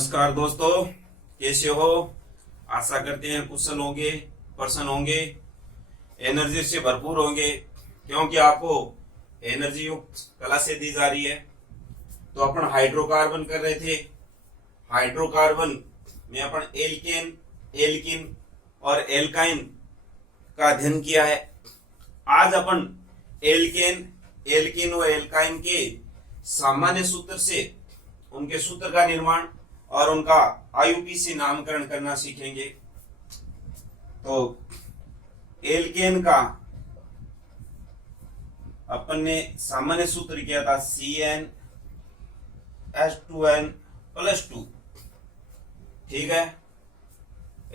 नमस्कार दोस्तों, कैसे हो? आशा करते हैं कुशल होंगे, प्रसन्न होंगे, एनर्जी से भरपूर होंगे, क्योंकि आपको एनर्जी युक्त क्लासे दी जा रही है। तो अपन हाइड्रोकार्बन कर रहे थे। हाइड्रोकार्बन में अपन एल्केन, एल्किन और एल्काइन का अध्ययन किया है। आज अपन एल्केन, एल्किन और एल्काइन के सामान्य सूत्र से उनके सूत्र का निर्माण और उनका आईयूपीएसी नामकरण करना सीखेंगे। तो एल्केन का अपन ने सामान्य सूत्र किया था CnH2n+2। ठीक है।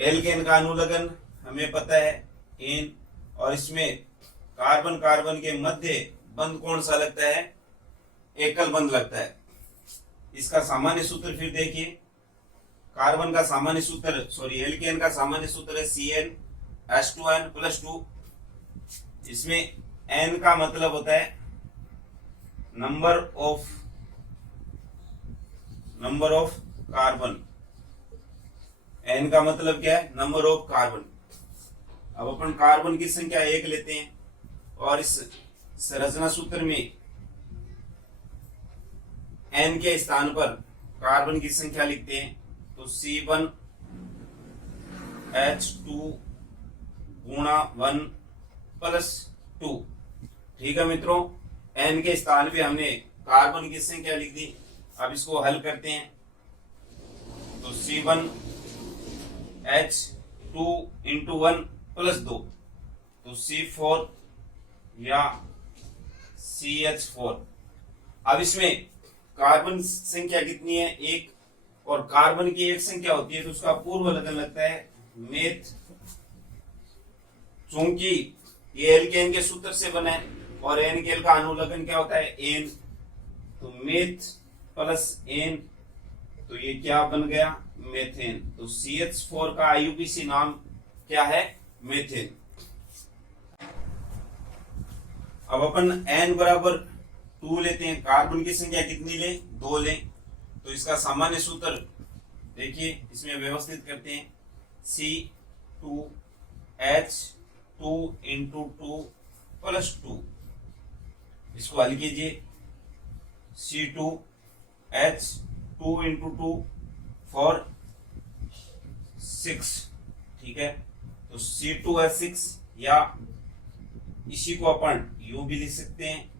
एल्केन का अनुलग्न हमें पता है N, और इसमें कार्बन कार्बन के मध्य बंध कौन सा लगता है? एकल बंध लगता है। इसका सामान्य सूत्र फिर देखिए। कार्बन का सामान्य सूत्र एल्केन का सामान्य सूत्र है CnH2n+2। इसमें N का मतलब होता है नंबर ऑफ कार्बन। N का मतलब क्या है? Number of carbon. अब अपन कार्बन की संख्या 1 लेते हैं और इस संरचना सूत्र में N के स्थान पर कार्बन की संख्या लिखते हैं। तो C1H2 × 1 + 2। ठीक है मित्रों, N के स्थान पे हमने कार्बन की संख्या लिख दी। अब इसको हल करते हैं। तो C1H2 × 1 + 2 तो C4 या CH4। अब इसमें कार्बन संख्या कितनी है? 1, और कार्बन की एक संख्या होती है तो उसका पूर्व लगन लगता है मेथ। चूंकि ये एल्केन के सूत्र से बना है और एनकेल का अनुलग्न क्या होता है? एन। तो मेथ प्लस एन, तो ये क्या बन गया? मेथेन। तो CH4 का आईयूपीएसी नाम क्या है? मेथेन। अब अपन N बराबर 2 लेते हैं। कार्बन की संख्या कितनी ले? 2 लें। तो इसका सामान्य सूत्र देखिए, इसमें व्यवस्थित करते हैं। C2H2 × 2 + 2। इसको हल कीजिए। C2H2 × 2 4 6। ठीक है। तो C2H6 या इसी को अपन U भी लिख सकते हैं।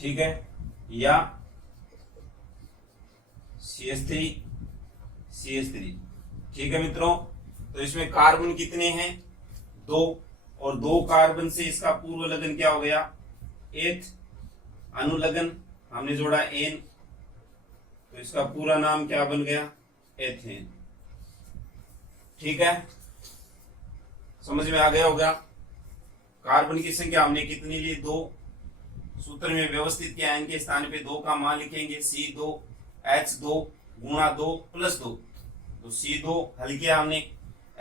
ठीक है। या CH3। ठीक है मित्रों, तो इसमें कार्बन कितने हैं? 2, और 2 कार्बन से इसका पूर्व लगन क्या हो गया? 8। अनुलग्न हमने जोड़ा N, तो इसका पूरा नाम क्या बन गया? एथेन। ठीक है, समझ में आ गया होगा। कार्बन की संख्या हमने कितनी ली? 2। सूत्र में व्यवस्थित किया। N के स्थान पे 2 का मान लिखेंगे। C2H2 × 2 + 2। तो C2 हल किया हमने।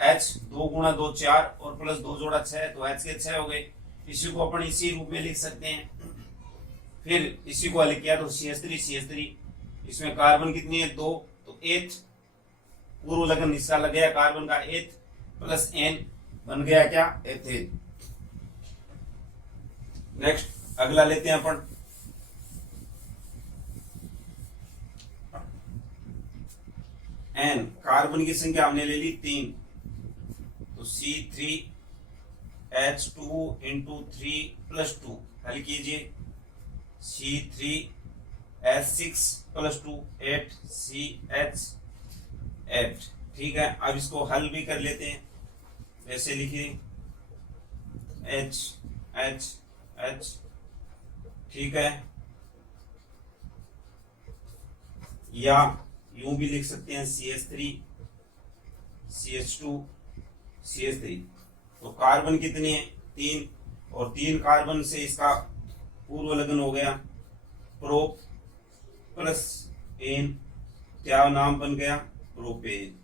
H2 × 2 4 और +2 जोड़ा 6, तो H के 6 हो गए। इसी को अपन इसी रूप में लिख सकते हैं। फिर इसी को हल किया तो CH3। इसमें कार्बन कितनी है? 2, तो 8। पूर्व लगन हिस्सा लग गया कार्बन का 8 प्लस N बन गया क्या? एथेन। नेक्स्ट अगला लेते हैं अपन। N कार्बन की संख्या हमने ले ली 3, तो C3H2 × 3 + 2 हल कीजिए। C3H6 + 2 8 CH8। ठीक है। अब इसको हल भी कर लेते हैं। ऐसे लिखिए H। ठीक है। या यूं भी लिख सकते हैं CH3 CH2 CH3। तो कार्बन कितने हैं? 3, और 3 कार्बन से इसका पूर्व लगन हो गया प्रोप प्लस एन, क्या नाम बन गया? प्रोपेन।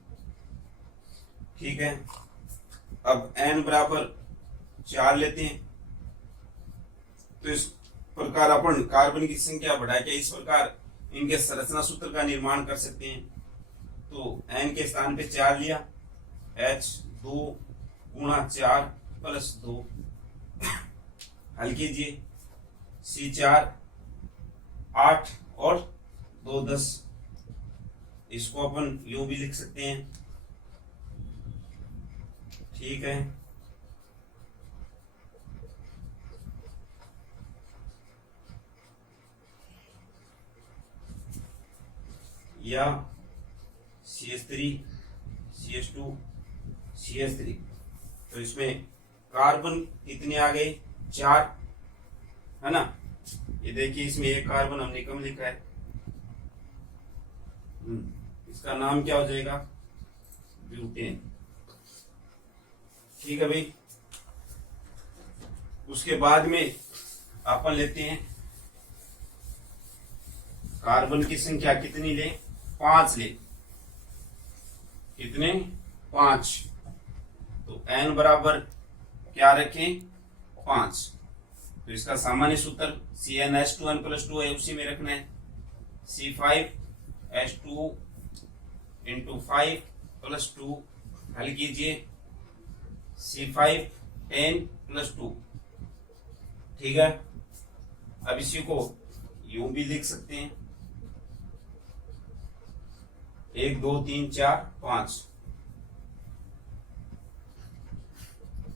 ठीक है। अब N बराबर 4 लेते हैं। तो इस प्रकार अपन कार्बन की संख्या बढ़ा के इस प्रकार इनके संरचना सूत्र का निर्माण कर सकते हैं। तो n के स्थान पे 4 लिया, H 2 गुणा 4 प्लस 2, हल कीजिए, C4 8 और 2 10। इसको अपन यूं भी लिख सकते हैं, ठीक है। या CH3 CH2 CH3। तो इसमें कार्बन कितने आ गए? 4, है ना। ये देखिए इसमें एक कार्बन हमने कम लिखा है, इसका नाम क्या हो जाएगा? ब्यूटेन। ठीक है भाई। उसके बाद में अपन लेते हैं कार्बन की संख्या कितनी ले? 5 ले। कितने? 5। तो n बराबर क्या रखें? 5। तो इसका सामान्य सूत्र CnH2n+2 है, उसी में रखना है। C5H2 × 5+2, हल कीजिए, C5N+2। ठीक है। अब इसी को यूं भी लिख सकते हैं, 1 2 3 4 5।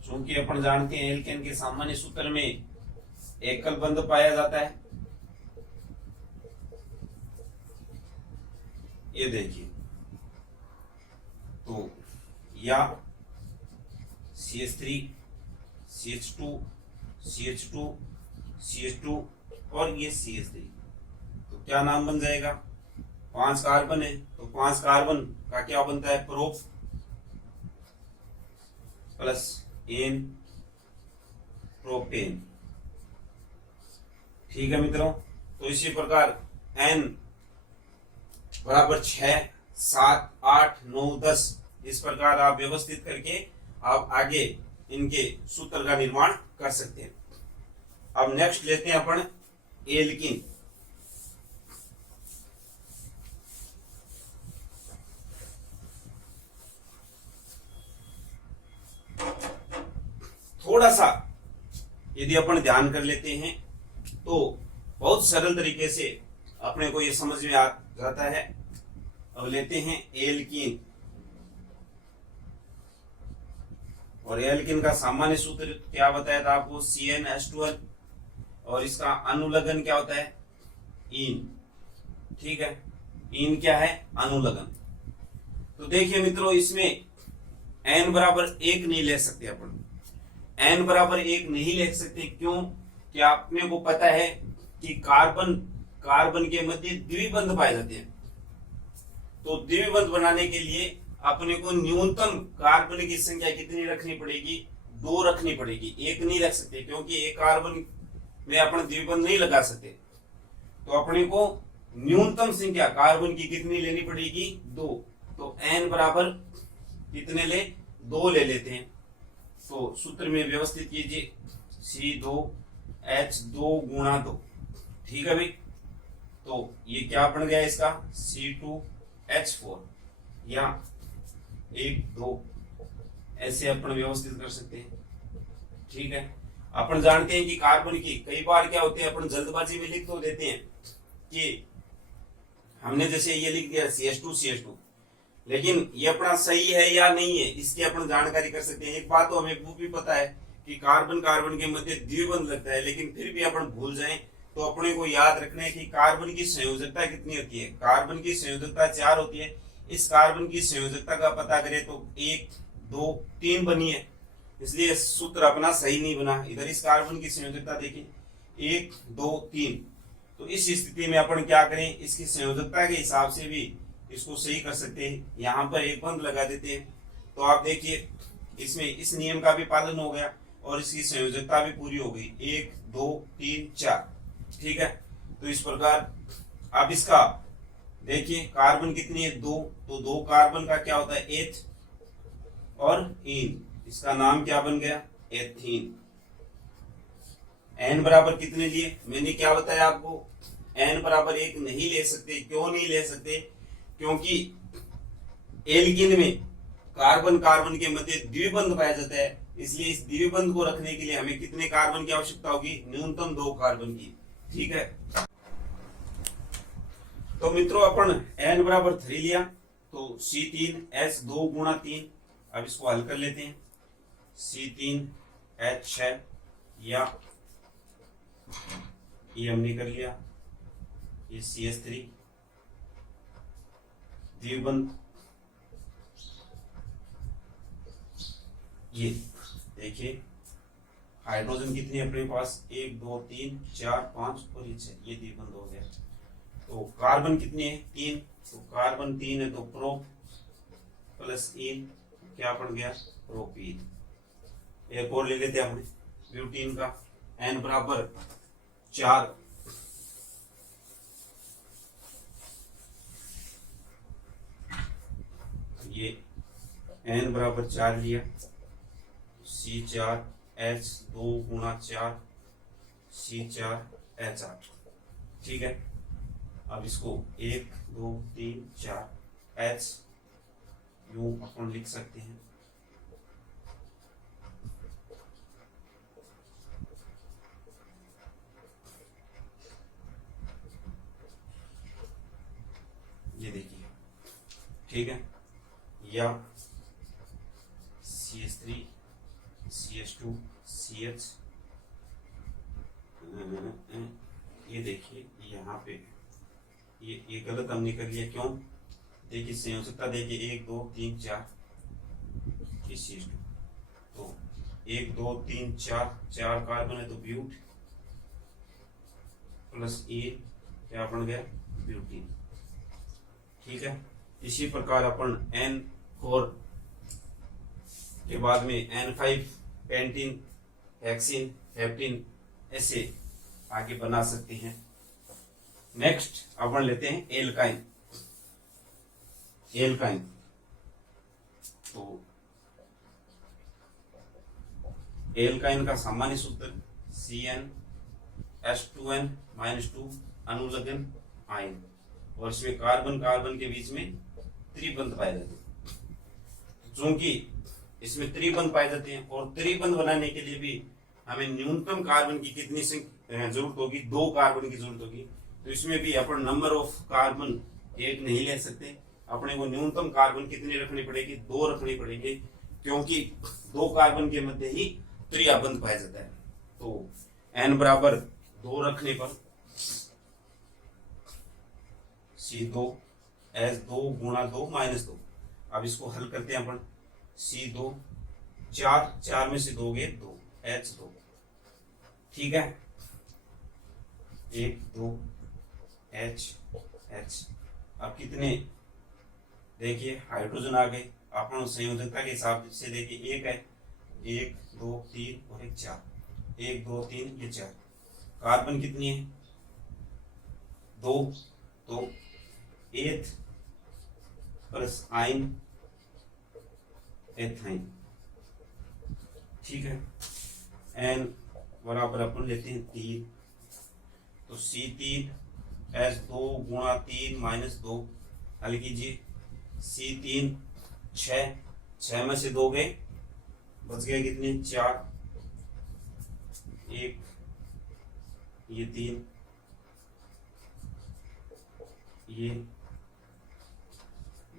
चूंकि अपन जानते हैं एल्केन के सामान्य सूत्र में एकल बंध पाया जाता है। ये देखिए, तो या CH3 CH2 CH2 CH2 और ये CH3। तो क्या नाम बन जाएगा? 5 कार्बन है, तो 5 कार्बन का क्या बनता है? Prop plus ene, propene. ठीक है मित्रों। तो इसी प्रकार n बराबर 6 7 8 9 10, इस प्रकार आप व्यवस्थित करके आप आगे इनके सूत्र का निर्माण कर सकते हैं। अब नेक्स्ट लेते हैं अपन एल्कीन। थोड़ा सा यदि अपन ध्यान कर लेते हैं तो बहुत सरल तरीके से अपने को ये समझ में आ जाता है। अब लेते हैं एल्कीन, और एल्कीन का सामान्य सूत्र क्या बताया था आपको? CnH2n, और इसका अनुलग्न क्या होता है? इन। ठीक है, इन क्या है? अनुलग्न। तो देखिए मित्रों, इसमें n बराबर 1 नहीं ले सकते अपन। n बराबर 1 नहीं ले सकते, क्यों? कि आपने को पता है कि कार्बन के मध्य द्विबंध पाए जाते हैं। तो द्विबंध बनाने के लिए अपने को न्यूनतम कार्बन की संख्या कितनी रखनी पड़ेगी? 2 रखनी पड़ेगी, 1 नहीं रख सकते, क्योंकि एक कार्बन में अपन द्विबंध नहीं लगा सकते। तो अपने को न्यूनतम संख्या कार्बन की कितनी लेनी पड़ेगी? 2। तो n बराबर कितने ले? 2 ले लेते हैं। तो सूत्र में व्यवस्थित कीजिए, C2H2 गुणा 2। ठीक है भाई। तो ये क्या बन गया इसका? C2H4, या 1 2 ऐसे अपन व्यवस्थित कर सकते हैं। ठीक है। अपन जानते हैं कि कार्बन की कई बार क्या होते हैं, अपन जल्दबाजी में लिख तो देते हैं कि हमने जैसे ये लिख दिया CH2, लेकिन ये अपना सही है या नहीं है, इसकी अपन जानकारी कर सकते हैं। एक बात तो हमें वो भी पता है कि कार्बन के मध्य द्विबंध लगता है, लेकिन फिर भी अपन भूल जाएं तो अपने को याद रखना है कि कार्बन की संयोजकता कितनी होती है? कार्बन की संयोजकता 4 होती है। इस कार्बन की संयोजकता का पता करें तो 1 2 3 बनी है, इसलिए सूत्र अपना सही नहीं बना। इधर इस कार्बन की संयोजकता देखिए, 1 2 3। तो इस स्थिति में अपन क्या करें? इसकी संयोजकता के हिसाब से भी इसको सही कर सकते हैं। यहाँ पर एक बंध लगा देते हैं, तो आप देखिए इसमें इस नियम का भी पालन हो गया और इसकी संयोजकता भी पूरी हो गई, 1 2 3 4। ठीक है। तो इस प्रकार आप इसका देखिए, कार्बन कितनी है? 2। तो 2 कार्बन का क्या होता है? एथ और इन। इसका नाम क्या बन गया? एथीन। एन बराबर कितने लिए, मैंने क्या बताया आपको, एन बराबर 1 नहीं ले सकते। क्यों नहीं ले सकते, क्योंकि एल्कीन में कार्बन कार्बन के मध्य द्विबंध पाया जाता है, इसलिए इस द्विबंध को रखने के लिए हमें कितने कार्बन की आवश्यकता होगी, न्यूनतम 2 कार्बन की। ठीक है, तो मित्रों अपन n बराबर 3 लिया, तो C3H2 गुणा 3, अब इसको हल कर लेते हैं। C3H6 या ये हमने कर लिया, ये CH3 द्विबंध, ये देखिए हाइड्रोजन कितनी है अपने पास, 1 2 3 4 5 और ये 6, ये द्विबंध हो गया। तो कार्बन कितने हैं, 3, तो कार्बन 3 है, तो प्रो प्लस इन क्या बन गया, प्रोपीन। एक और ले लेते हैं हमने ब्यूटीन का, n बराबर 4, ये n बराबर 4 लिया, C4H2 गुणा 4 C4H8। ठीक है, अब इसको 1 2 3 4 H यूं अपन लिख सकते हैं। ये देखिए, ठीक है, या CH3 CH2 CH, ये देखिए यहाँ पे ये गलत हमने कर लिया, क्यों, देखिए संयोजकता देखिए 1 2 3 4 CH2, तो 1 2 3 4 कार्बन है, तो ब्यूट प्लस ए क्या बन गया, ब्यूटीन। ठीक है, इसी प्रकार अपन N4 के बाद में N5 पेंटीन हेक्सिन हेप्टिन ऐसे आगे बना सकते हैं। नेक्स्ट अपन लेते हैं एल्काइन। एल्काइन तो एल्काइन का सामान्य सूत्र CnH2n-2 अनुलग्न आयन, और इसमें कार्बन कार्बन के बीच में त्रिबंध पाए जाते हैं। चूंकि इसमें त्रिबंध पाए जाते हैं और त्रिबंध बनाने के लिए भी हमें न्यूनतम कार्बन की कितनी जरूरत होगी, 2 कार्बन की जरूरत होगी। तो इसमें भी अपन नंबर ऑफ कार्बन 1 नहीं ले सकते, अपने को न्यूनतम कार्बन कितनी रखनी पड़ेगी, 2 रखनी पड़ेगी, क्योंकि 2 कार्बन के मध्य ही त्रिबंध पाया जाता है। तो n बराबर 2 रखने पर C2H2 गुणा 2 माइनस 2, अब इसको हल करते हैं अपन। C2 4 में से 2 गए 2, H2, ठीक है, 1 2 H अब कितने, देखिए हाइड्रोजन आ गए, अपन संयोजकता के हिसाब से देखिए 1 है, 1 2 3 और 1 4, 1 2 3 ये 4, कार्बन कितनी है 2, तो 8 प्लस आइन एथाइन। ठीक है, n बराबर अपन लेते हैं 3, तो C3H2 गुणा 3 माइनस 2, हल कीजिए। C3 6 में से 2 गए, बच गए कितने 4, 1 ये 3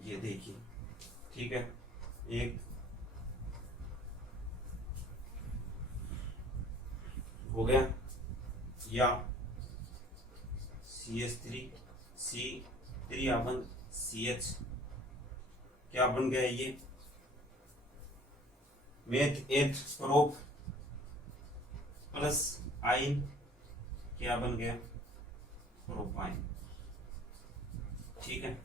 ये देखिए, ठीक है, 1 हो गया, या CH3 C3 अपन CH क्या बन गया ये meth eth prop plus yne क्या बन गया प्रोपाइन। ठीक है,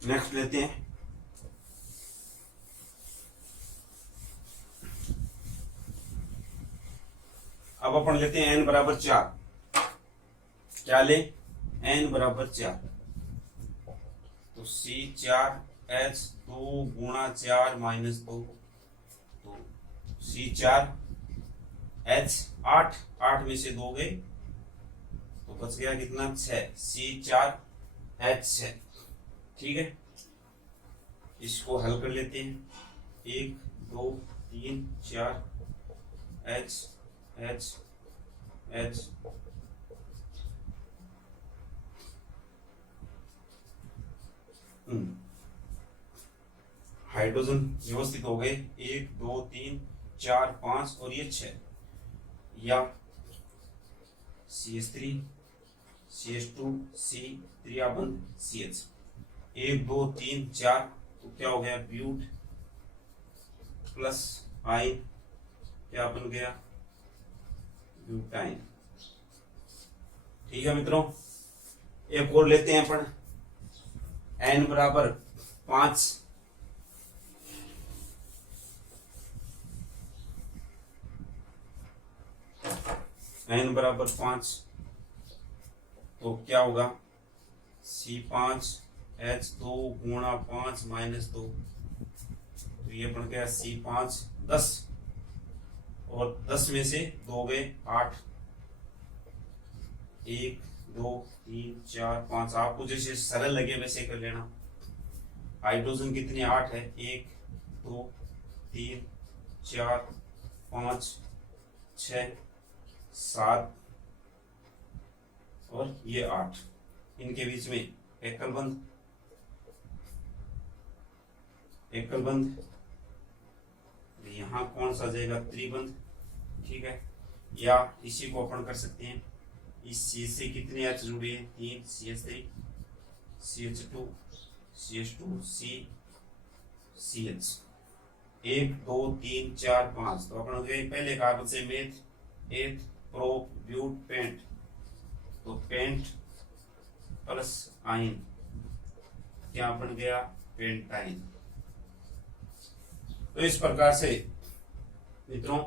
नेक्स्ट लेते हैं अब अपन लेते हैं n बराबर 4, क्या ले n बराबर 4, तो C4H2 गुणा 4 माइनस 2, तो C4 H 8, 8 में से 2 गए तो बच गया कितना 6, C4 H6। ठीक है, इसको हल कर लेते हैं। 1 2 3 4 H H H हाइड्रोजन व्यवस्थित हो गए 1 2 3 4 5 और ये 6, या CH3 CH2 C त्रियाबंध CH 1 2 3 4, तो क्या हो गया ब्यूट प्लस आइन क्या बन गया ब्यूटाइन। ठीक है मित्रों, एक और लेते हैं अपन। N बराबर 5, N बराबर 5, तो क्या होगा C5 H2 गुणा 5 माइनस 2, तो ये बन गया C5 10, और 10 में से 2 गए 8, 1 2 3 4 5, आपको जैसे सरल लगे वैसे कर लेना। हाइड्रोजन कितने 8 है, 1 2 3 4 5 6 7 और ये 8, इनके बीच में एकल बंध, एकल बंध, यहाँ कौन सा जाएगा त्रिबंध। ठीक है, या इसी को अपन कर सकते हैं, इस C से कितने H जुड़े हैं 3, CH3 CH2 CH2 C CH 1 2 3 4 5, तो अपन गए पहले कार्बन से meth eth prop but pent, तो पेंट प्लस आइन क्या बन गया पेंटाइन। तो इस प्रकार से मित्रों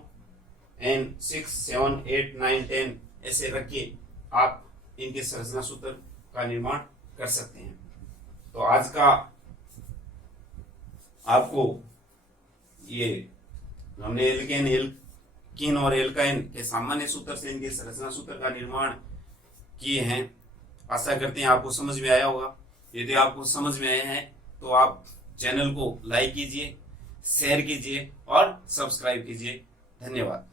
N6 7 8 9 10 ऐसे रख के आप इनके संरचना सूत्र का निर्माण कर सकते हैं। तो आज का आपको ये हमने एल्केन एल्कीन और एल्काइन के सामान्य सूत्र से इनके संरचना सूत्र का निर्माण किए हैं। आशा करते हैं आपको समझ में आया होगा। यदि आपको समझ में आया है तो आप चैनल को लाइक कीजिए, शेयर कीजिए और सब्सक्राइब कीजिए। धन्यवाद।